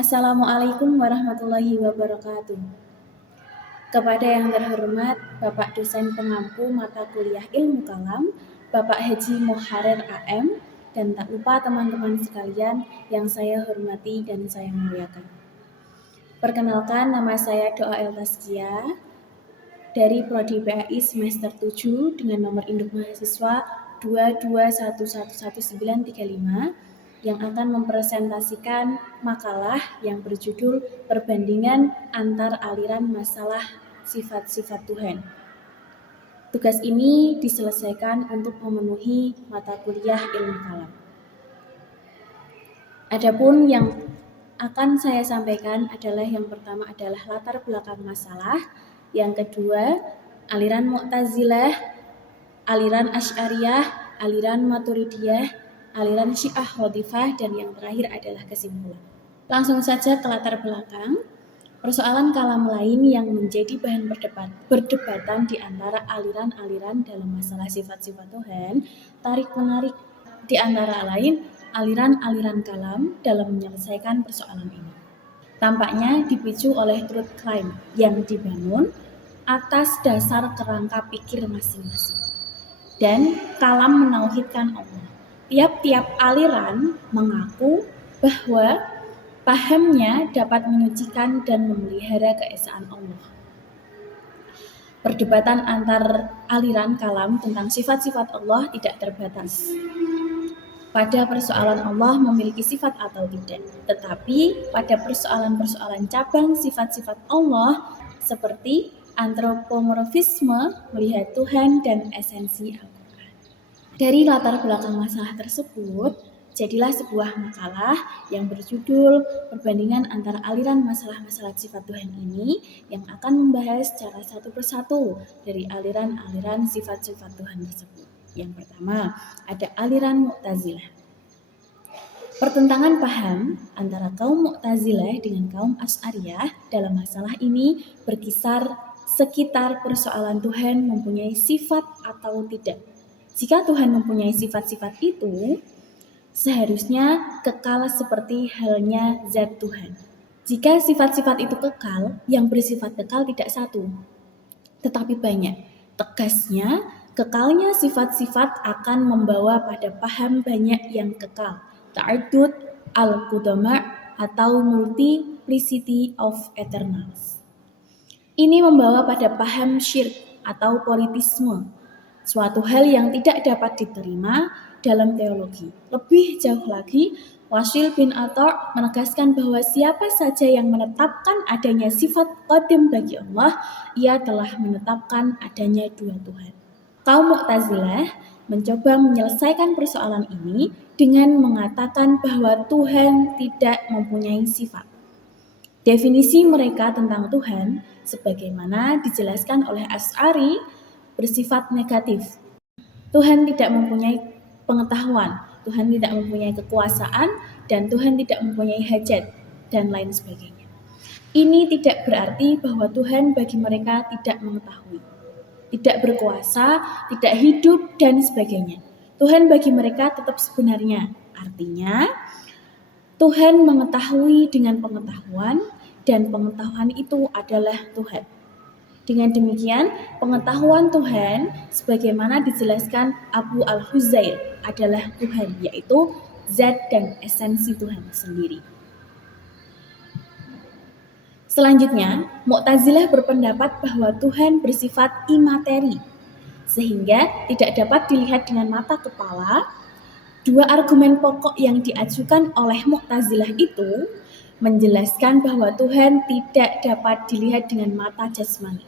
Assalamualaikum warahmatullahi wabarakatuh. Kepada yang terhormat Bapak Dosen Pengampu Mata Kuliah Ilmu Kalam, Bapak Haji Moharer AM, dan tak lupa teman-teman sekalian yang saya hormati dan saya muliakan. Perkenalkan, nama saya Doa El Tazkiyah dari Prodi PAI semester 7 dengan nomor induk mahasiswa 2211135 yang akan mempresentasikan makalah yang berjudul Perbandingan Antar Aliran Masalah Sifat-Sifat Tuhan. Tugas ini diselesaikan untuk memenuhi mata kuliah ilmu kalam. Adapun yang akan saya sampaikan adalah yang pertama adalah latar belakang masalah, yang kedua aliran Mu'tazilah, aliran Asy'ariyah, aliran Maturidiyah, aliran Syiah Khawarij, dan yang terakhir adalah kesimpulan. Langsung saja ke latar belakang. Persoalan kalam lain yang menjadi bahan perdebatan di antara aliran-aliran dalam masalah sifat-sifat Tuhan, tarik-menarik di antara lain aliran-aliran kalam dalam menyelesaikan persoalan ini. Tampaknya dipicu oleh truth claim yang dibangun atas dasar kerangka pikir masing-masing. Dan kalam menauhidkan Allah. Tiap-tiap aliran mengaku bahwa pahamnya dapat menyucikan dan memelihara keesaan Allah. Perdebatan antar aliran kalam tentang sifat-sifat Allah tidak terbatas pada persoalan Allah memiliki sifat atau tidak, tetapi pada persoalan-persoalan cabang sifat-sifat Allah seperti antropomorfisme, melihat Tuhan, dan esensi Al-Quran. Dari latar belakang masalah tersebut, jadilah sebuah makalah yang berjudul Perbandingan Antara Aliran Masalah-Masalah Sifat Tuhan ini yang akan membahas secara satu persatu dari aliran-aliran sifat-sifat Tuhan tersebut. Yang pertama, ada aliran Mu'tazilah. Pertentangan paham antara kaum Mu'tazilah dengan kaum Asy'ariyah dalam masalah ini berkisar sekitar persoalan Tuhan mempunyai sifat atau tidak. Jika Tuhan mempunyai sifat-sifat itu, seharusnya kekal seperti halnya zat Tuhan. Jika sifat-sifat itu kekal, yang bersifat kekal tidak satu, tetapi banyak. Tegasnya, kekalnya sifat-sifat akan membawa pada paham banyak yang kekal, ta'addud al-qudama atau multiplicity of eternals. Ini membawa pada paham syirk atau politisme, suatu hal yang tidak dapat diterima dalam teologi. Lebih jauh lagi, Wasil bin Atha menegaskan bahwa siapa saja yang menetapkan adanya sifat qadim bagi Allah, ia telah menetapkan adanya dua Tuhan. Kaum Mu'tazilah mencoba menyelesaikan persoalan ini dengan mengatakan bahwa Tuhan tidak mempunyai sifat. Definisi mereka tentang Tuhan, sebagaimana dijelaskan oleh Asy'ari, bersifat negatif. Tuhan tidak mempunyai pengetahuan, Tuhan tidak mempunyai kekuasaan, dan Tuhan tidak mempunyai hajat, dan lain sebagainya. Ini tidak berarti bahwa Tuhan bagi mereka tidak mengetahui, tidak berkuasa, tidak hidup, dan sebagainya. Tuhan bagi mereka tetap sebenarnya. Artinya, Tuhan mengetahui dengan pengetahuan, dan pengetahuan itu adalah Tuhan. Dengan demikian, pengetahuan Tuhan sebagaimana dijelaskan Abu Al-Huzail adalah Tuhan, yaitu zat dan esensi Tuhan sendiri. Selanjutnya, Mu'tazilah berpendapat bahwa Tuhan bersifat imateri, sehingga tidak dapat dilihat dengan mata kepala. Dua argumen pokok yang diajukan oleh Mu'tazilah itu menjelaskan bahwa Tuhan tidak dapat dilihat dengan mata jasmani.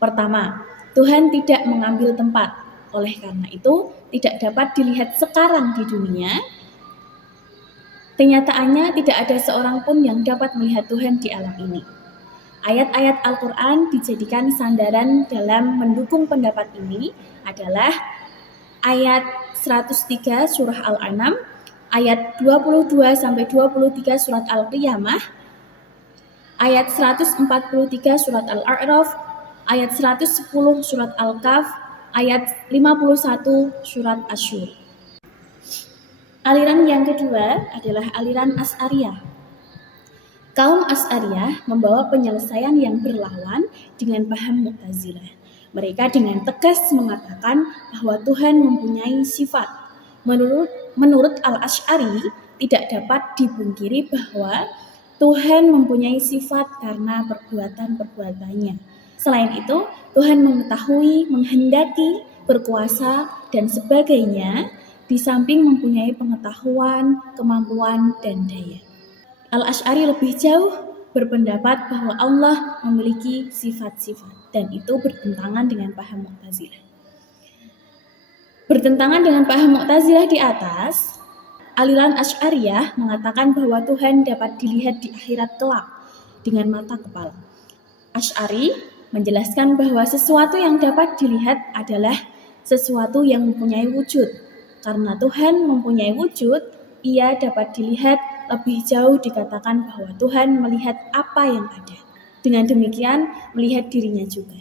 Pertama, Tuhan tidak mengambil tempat, oleh karena itu tidak dapat dilihat sekarang di dunia. Kenyataannya tidak ada seorang pun yang dapat melihat Tuhan di alam ini. Ayat-ayat Al-Quran dijadikan sandaran dalam mendukung pendapat ini adalah ayat 103 surah Al-An'am, ayat 22-23 surat Al-Qiyamah, ayat 143 surat Al-A'raf, ayat 110 surat Al-Kahf, ayat 51 surat Asy-Syura. Aliran yang kedua adalah aliran Asy'ariyah. Kaum Asy'ariyah membawa penyelesaian yang berlawan dengan paham Mu'tazilah. Mereka dengan tegas mengatakan bahwa Tuhan mempunyai sifat. Menurut Al-Asy'ari, tidak dapat dipungkiri bahwa Tuhan mempunyai sifat karena perbuatan-perbuatannya. Selain itu, Tuhan mengetahui, menghendaki, berkuasa, dan sebagainya, di samping mempunyai pengetahuan, kemampuan, dan daya. Al-Asy'ari lebih jauh berpendapat bahwa Allah memiliki sifat-sifat, dan itu bertentangan dengan paham Mu'tazilah. Bertentangan dengan paham Mu'tazilah di atas, aliran Asy'ariyah mengatakan bahwa Tuhan dapat dilihat di akhirat kelak dengan mata kepala. Asy'ari menjelaskan bahwa sesuatu yang dapat dilihat adalah sesuatu yang mempunyai wujud. Karena Tuhan mempunyai wujud, ia dapat dilihat. Lebih jauh dikatakan bahwa Tuhan melihat apa yang ada. Dengan demikian, melihat dirinya juga.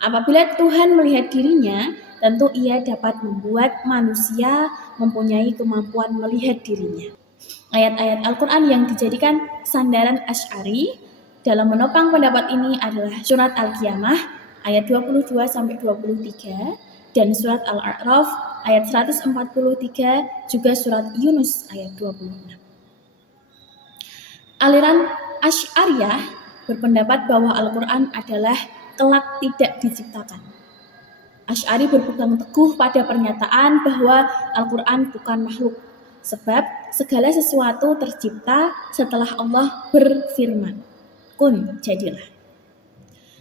Apabila Tuhan melihat dirinya, tentu ia dapat membuat manusia mempunyai kemampuan melihat dirinya. Ayat-ayat Al-Quran yang dijadikan sandaran Asy'ari dalam menopang pendapat ini adalah surat Al-Qiyamah ayat 22-23 dan surat Al-A'raf ayat 143, juga surat Yunus ayat 26. Aliran Asy'ariyah berpendapat bahwa Al-Quran adalah kelak tidak diciptakan. Asy'ari berpegang teguh pada pernyataan bahwa Al-Quran bukan makhluk, sebab segala sesuatu tercipta setelah Allah berfirman, kun, jadilah.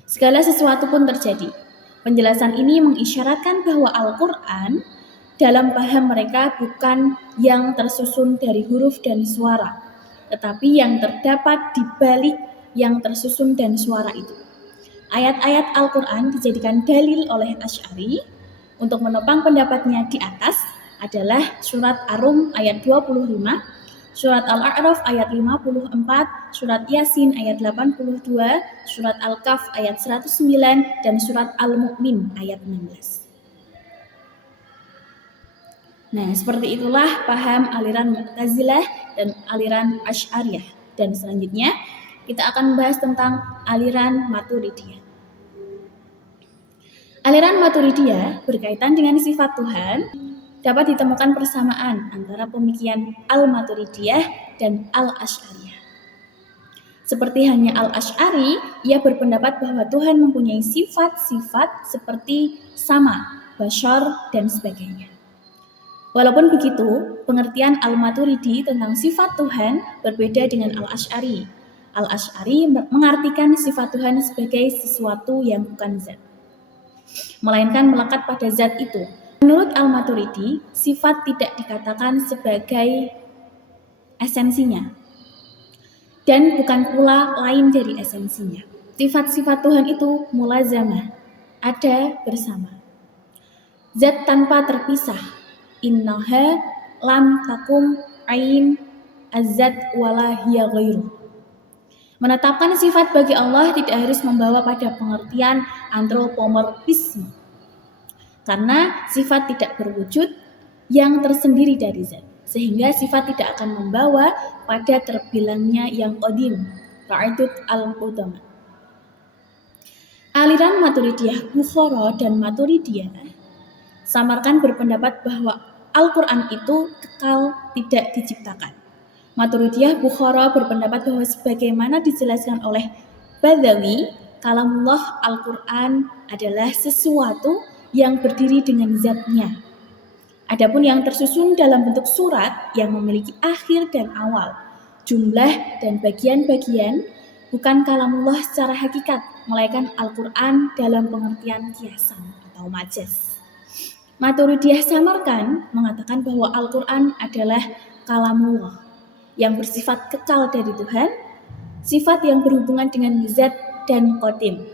Segala sesuatu pun terjadi. Penjelasan ini mengisyaratkan bahwa Al-Quran dalam paham mereka bukan yang tersusun dari huruf dan suara, tetapi yang terdapat di balik yang tersusun dan suara itu. Ayat-ayat Al-Quran dijadikan dalil oleh Asy'ari. Untuk menopang pendapatnya di atas adalah surat Ar-Rum ayat 25, surat Al-A'raf ayat 54, surat Yasin ayat 82, surat Al-Kahf ayat 109, dan surat Al-Mu'min ayat 16. Nah, seperti itulah paham aliran Mu'tazilah dan aliran Asy'ariyah. Dan selanjutnya kita akan membahas tentang aliran Maturidiyah. Aliran Maturidiyah berkaitan dengan sifat Tuhan. Dapat ditemukan persamaan antara pemikiran Al-Maturidiyah dan Al-Asy'ariyah. Seperti hanya Al-Asy'ari, ia berpendapat bahwa Tuhan mempunyai sifat-sifat seperti sama, basyar, dan sebagainya. Walaupun begitu, pengertian Al-Maturidi tentang sifat Tuhan berbeda dengan Al-Asy'ari. Al-Asy'ari mengartikan sifat Tuhan sebagai sesuatu yang bukan zat, melainkan melekat pada zat itu. Menurut Al-Maturidi, sifat tidak dikatakan sebagai esensinya, dan bukan pula lain dari esensinya. Sifat-sifat Tuhan itu mulazamah, ada bersama. Zat tanpa terpisah. Innaha lam takum ain azat wala hiya ghairu. Menetapkan sifat bagi Allah tidak harus membawa pada pengertian antropomorfisme, karena sifat tidak berwujud yang tersendiri dari zat, sehingga sifat tidak akan membawa pada terbilangnya yang qadim, ta'adud al-qudama. Aliran Maturidiyah Bukhara dan Maturidiyah samarkan berpendapat bahwa Al-Quran itu kekal, tidak diciptakan. Maturidiyah Bukhara berpendapat bahwa sebagaimana dijelaskan oleh Badawi, kalamullah Al-Quran adalah sesuatu yang berdiri dengan zatnya. Adapun yang tersusun dalam bentuk surat yang memiliki akhir dan awal, jumlah dan bagian-bagian, bukan kalamullah secara hakikat, melainkan Al-Quran dalam pengertian kiasan atau majaz. Maturidiyah samarkan mengatakan bahwa Al-Quran adalah kalamullah yang bersifat kekal dari Tuhan, sifat yang berhubungan dengan zat dan qadim.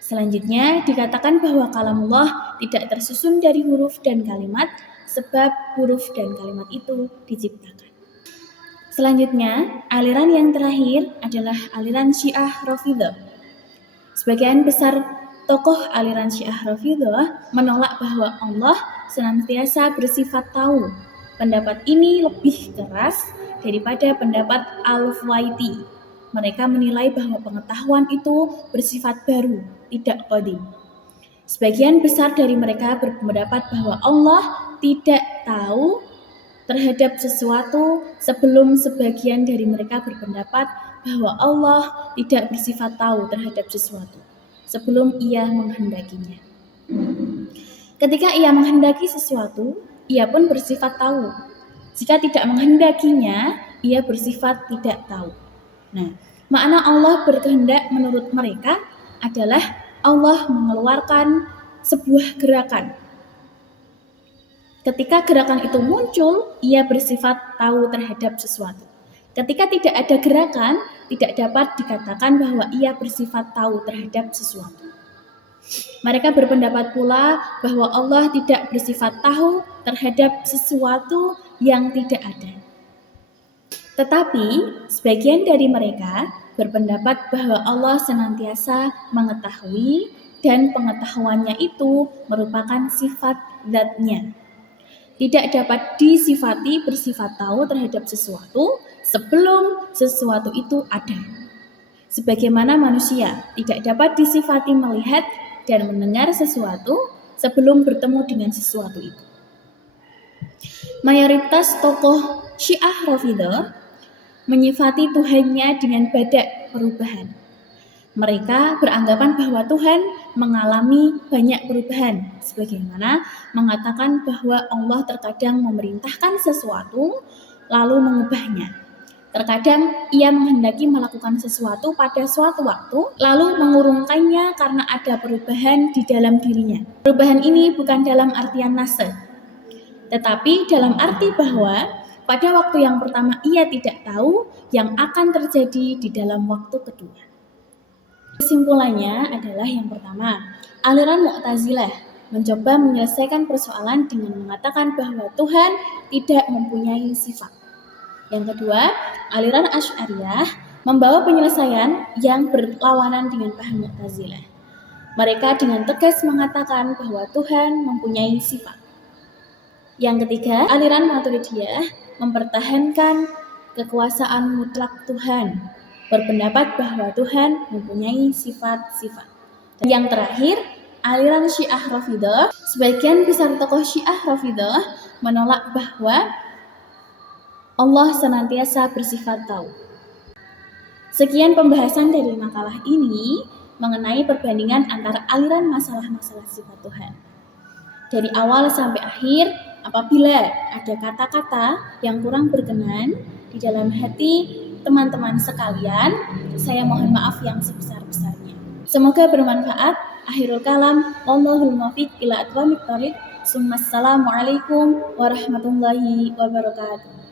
Selanjutnya dikatakan bahwa kalamullah tidak tersusun dari huruf dan kalimat, sebab huruf dan kalimat itu diciptakan. Selanjutnya, aliran yang terakhir adalah aliran Syiah Rafidhah. Sebagian besar tokoh aliran Syiah Rafidhah menolak bahwa Allah senantiasa bersifat tahu. Pendapat ini lebih keras daripada pendapat Al-Fuwaiti. mereka menilai bahwa pengetahuan itu bersifat baru, tidak qadim. Sebagian besar dari mereka berpendapat bahwa Allah tidak tahu terhadap sesuatu sebelum sebagian dari mereka berpendapat bahwa Allah tidak bersifat tahu terhadap sesuatu sebelum ia menghendakinya. Ketika ia menghendaki sesuatu, ia pun bersifat tahu. Jika tidak menghendakinya, ia bersifat tidak tahu. Nah, makna Allah berkehendak menurut mereka adalah Allah mengeluarkan sebuah gerakan. Ketika gerakan itu muncul, ia bersifat tahu terhadap sesuatu. Ketika tidak ada gerakan, tidak dapat dikatakan bahwa ia bersifat tahu terhadap sesuatu. Mereka berpendapat pula bahwa Allah tidak bersifat tahu terhadap sesuatu yang tidak ada. Tetapi, sebagian dari mereka berpendapat bahwa Allah senantiasa mengetahui dan pengetahuannya itu merupakan sifat zat-Nya. Tidak dapat disifati bersifat tahu terhadap sesuatu sebelum sesuatu itu ada. Sebagaimana manusia tidak dapat disifati melihat dan mendengar sesuatu sebelum bertemu dengan sesuatu itu. Mayoritas tokoh Syiah Rafidhah menyifati Tuhannya dengan badak perubahan. Mereka beranggapan bahwa Tuhan mengalami banyak perubahan, sebagaimana mengatakan bahwa Allah terkadang memerintahkan sesuatu lalu mengubahnya. Terkadang ia menghendaki melakukan sesuatu pada suatu waktu, lalu mengurungkannya karena ada perubahan di dalam dirinya. Perubahan ini bukan dalam artian nase, tetapi dalam arti bahwa pada waktu yang pertama ia tidak tahu yang akan terjadi di dalam waktu kedua. Kesimpulannya adalah yang pertama, aliran Mu'tazilah mencoba menyelesaikan persoalan dengan mengatakan bahwa Tuhan tidak mempunyai sifat. Yang kedua, aliran Asy'ariyah membawa penyelesaian yang berlawanan dengan paham Mu'tazilah. Mereka dengan tegas mengatakan bahwa Tuhan mempunyai sifat. Yang ketiga, aliran Maturidiyah mempertahankan kekuasaan mutlak Tuhan, berpendapat bahwa Tuhan mempunyai sifat-sifat. Dan yang terakhir, aliran Syiah Rafidhah, sebagian besar tokoh Syiah Rafidhah menolak bahwa Allah senantiasa bersifat tahu. Sekian pembahasan dari makalah ini mengenai perbandingan antara aliran masalah-masalah sifat Tuhan. Dari awal sampai akhir, apabila ada kata-kata yang kurang berkenan di dalam hati teman-teman sekalian, saya mohon maaf yang sebesar-besarnya. Semoga bermanfaat. Akhirul kalam, wallahul muwaffiq ila aqwamit thoriq. Assalamualaikum warahmatullahi wabarakatuh.